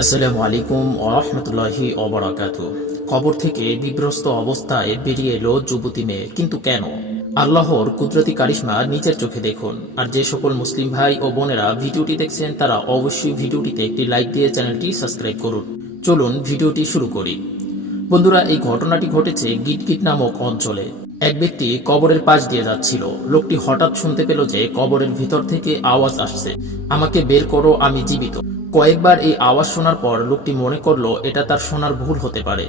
আসসালামু আলাইকুম ওয়া রাহমাতুল্লাহি ওয়া বারাকাতুহু। কবর থেকে বিভ্রস্ত অবস্থায় বেরিয়ে এলো যুবতী মেয়ে, কিন্তু কেন? আল্লাহর কুদরতি কারিশমা নিজের চোখে দেখুন। আর যে সকল মুসলিম ভাই ও বোনেরা ভিডিওটি দেখছেন তারা অবশ্যই ভিডিওটিতে একটি লাইক দিয়ে চ্যানেলটি সাবস্ক্রাইব করুন। চলুন ভিডিওটি শুরু করি। বন্ধুরা, এই ঘটনাটি ঘটেছে গিটগিট নামক অঞ্চলে। এক ব্যক্তি কবরের পাশ দিয়ে যাচ্ছিল। লোকটি হঠাৎ শুনতে পেল যে কবরের ভিতর থেকে আওয়াজ আসছে, আমাকে বের করো, আমি জীবিত। কয়েকবার এই আওয়াজ শোনার পর লোকটি মনে করলো এটা তার শোনার ভুল হতে পারে,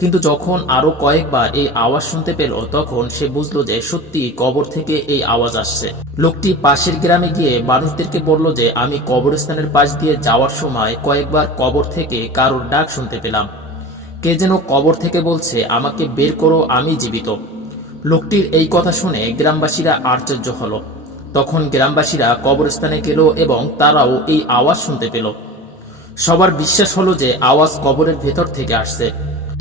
কিন্তু যখন আরো কয়েকবার এই আওয়াজ শুনতে পেল তখন সে বুঝলো যে সত্যি কবর থেকে এই আওয়াজ আসছে। লোকটি পাশের গ্রামে গিয়ে মানুষদেরকে বলল যে আমি কবরস্থানের পাশ দিয়ে যাওয়ার সময় কয়েকবার কবর থেকে কারোর ডাক শুনতে পেলাম। কে যেন কবর থেকে বলছে, আমাকে বের করো, আমি জীবিত। লোকটির এই কথা শুনে গ্রামবাসীরা আশ্চর্য হলো। তখন গ্রামবাসীরা কবরস্থানে গেল এবং তারাও এই আওয়াজ শুনতে পেল। সবার বিশ্বাস হলো যে আওয়াজ কবরের ভেতর থেকে আসছে।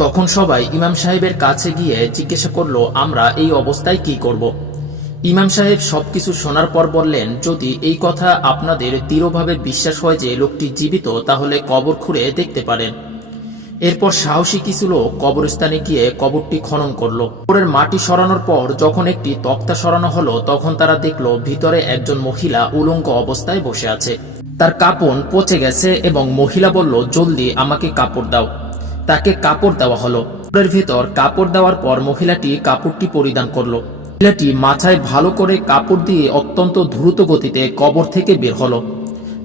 তখন সবাই ইমাম সাহেবের কাছে গিয়ে জিজ্ঞাসা করলো, আমরা এই অবস্থায় কি করব? ইমাম সাহেব সবকিছু শোনার পর বললেন, যদি এই কথা আপনাদের দৃঢ়ভাবে বিশ্বাস হয় যে লোকটি জীবিত, তাহলে কবর খুঁড়ে দেখতে পারেন। এরপর সাহসী কিছু লোক কবরস্থানে গিয়ে কবরটি খনন করলো। কবরের মাটি সরানোর পর যখন একটি তক্তা সরানো হলো তখন তারা দেখলো ভিতরে একজন মহিলা উলঙ্গ অবস্থায় বসে আছে। তার কাপড় পচে গেছে এবং মহিলা বলল, জলদি আমাকে কাপড় দাও। তাকে কাপড় দেওয়া হলো। কবরের ভিতর কাপড় দেওয়ার পর মহিলাটি কাপড়টি পরিধান করলো। মহিলাটি মাথায় ভালো করে কাপড় দিয়ে অত্যন্ত দ্রুত গতিতে কবর থেকে বের হলো।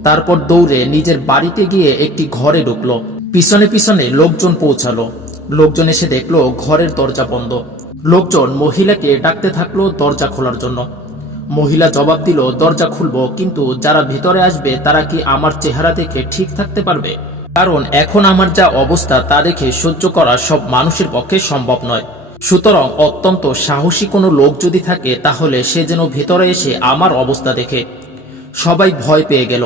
তারপর দৌড়ে নিজের বাড়িতে গিয়ে একটি ঘরে ঢুকলো। পিছনে পিছনে লোকজন পৌঁছালো। লোকজন এসে দেখলো ঘরের দরজা বন্ধ। লোকজন মহিলাকে ডাকতে থাকলো দরজা খোলার জন্য। মহিলা জবাব দিল, দরজা খুলবো, কিন্তু যারা ভিতরে আসবে তারা কি আমার চেহারা দেখে ঠিক থাকতে পারবে? কারণ এখন আমার যা অবস্থা তা দেখে সহ্য করা সব মানুষের পক্ষে সম্ভব নয়। সুতরাং অত্যন্ত সাহসী কোনো লোক যদি থাকে তাহলে সে যেন ভেতরে এসে আমার অবস্থা দেখে। সবাই ভয় পেয়ে গেল।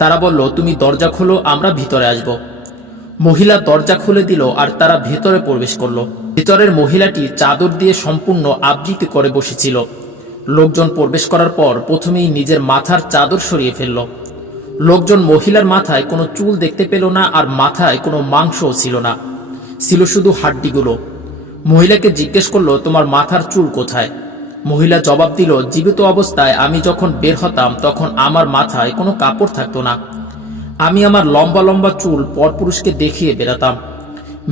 তারা বলল, তুমি দরজা খোলো, আমরা ভিতরে আসব। মহিলা দরজা খুলে দিল আর তারা ভেতরে প্রবেশ করলো। ভেতরের মহিলাটি চাদর দিয়ে সম্পূর্ণ আবৃত করে বসেছিল। লোকজন প্রবেশ করার পর প্রথমেই নিজের মাথার চাদর সরিয়ে ফেলল। লোকজন মহিলার মাথায় কোনো চুল দেখতে পেল না, আর মাথায় কোনো মাংসও ছিল না, ছিল শুধু হাড্ডিগুলো। মহিলাকে জিজ্ঞেস করলো, তোমার মাথার চুল কোথায়? মহিলা জবাব দিল, জীবিত অবস্থায় আমি যখন বের হতাম তখন আমার মাথায় কোনো কাপড় থাকতো না। আমি আমার লম্বা লম্বা চুল পরপুরুষকে দেখিয়ে বেড়াতাম।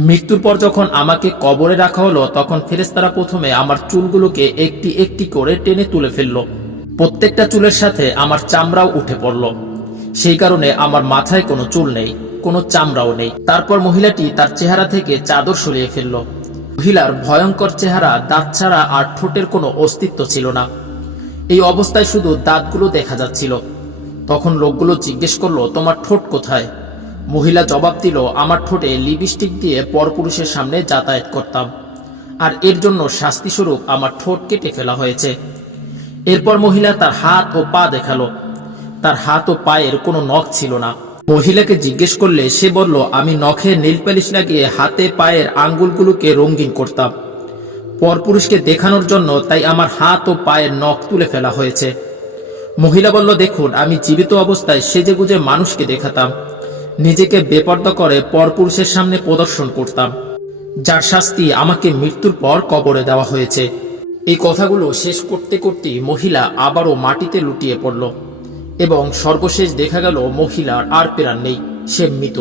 মৃত্যুর পর যখন আমাকে কবরে রাখা হলো তখন ফেরেশতারা প্রথমে আমার চুলগুলোকে একটি একটি করে টেনে তুলে ফেললো। প্রত্যেকটা চুলের সাথে আমার চামড়াও উঠে পড়ল। সেই কারণে আমার মাথায় কোনো চুল নেই, কোনো চামড়াও নেই। তারপর মহিলাটি তার চেহারা থেকে চাদর সরিয়ে ফেলল। মহিলার ভয়ঙ্কর চেহারা, দাঁত ছাড়া আর ঠোঁটের কোনো অস্তিত্ব ছিল না। এই অবস্থায় শুধু দাঁতগুলো দেখা যাচ্ছিল। তখন লোকগুলো জিজ্ঞেস করলো, তোমার ঠোঁট কোথায়? মহিলা জবাব দিল, আমার ঠোঁটে লিপস্টিক দিয়ে পরপুরুষের সামনে যাতায়াত করতাম, আর এর জন্য শাস্তিস্বরূপ আমার ঠোঁট কেটে ফেলা হয়েছে। এরপর মহিলা তার হাত ও পা দেখালো। তার হাত ও পায়ের কোনো নখ ছিল না। মহিলাকে জিজ্ঞেস করলে সে বলল, আমি নখে নেল পালিশ লাগিয়ে হাতে পায়ের আঙ্গুলগুলোকে রঙিন করতাম পরপুরুষকে দেখানোর জন্য, তাই আমার হাত ও পায়ের নখ তুলে ফেলা হয়েছে। মহিলা বলল, দেখুন, আমি জীবিত অবস্থায় সেজেগুজে মানুষকে দেখাতাম, নিজেকে বেপর্দা করে পরপুরুষের সামনে প্রদর্শন করতাম, যার শাস্তি আমাকে মৃত্যুর পর কবরে দেওয়া হয়েছে। এই কথাগুলো শেষ করতে করতে মহিলা আবারও মাটিতে লুটিয়ে পড়ল এবং সর্বশেষ দেখা গেল মহিলার আর প্রাণ নেই, সে মৃত।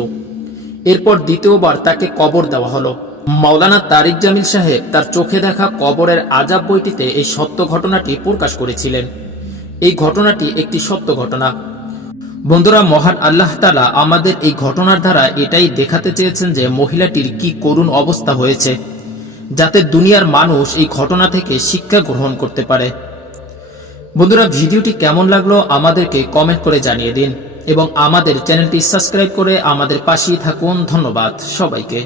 এরপর দ্বিতীয়বার তাকে কবর দেওয়া হলো। মাওলানা তারিক জামিল সাহেব তার চোখে দেখা কবরের আজাব বইটিতে এই সত্য ঘটনাটি প্রকাশ করেছিলেন। এই ঘটনাটি একটি সত্য ঘটনা। বন্ধুরা, মহান আল্লাহ তাআলা আমাদের এই ঘটনার দ্বারা এটাই দেখাতে চেয়েছেন যে মহিলাটির কি করুণ অবস্থা হয়েছে, যাতে দুনিয়ার মানুষ এই ঘটনা থেকে শিক্ষা গ্রহণ করতে পারে। বন্ধুরা, ভিডিওটি কেমন লাগলো আমাদেরকে কমেন্ট করে জানিয়ে দিন এবং আমাদের চ্যানেলটি সাবস্ক্রাইব করে আমাদের পাশেই থাকুন। ধন্যবাদ সবাইকে।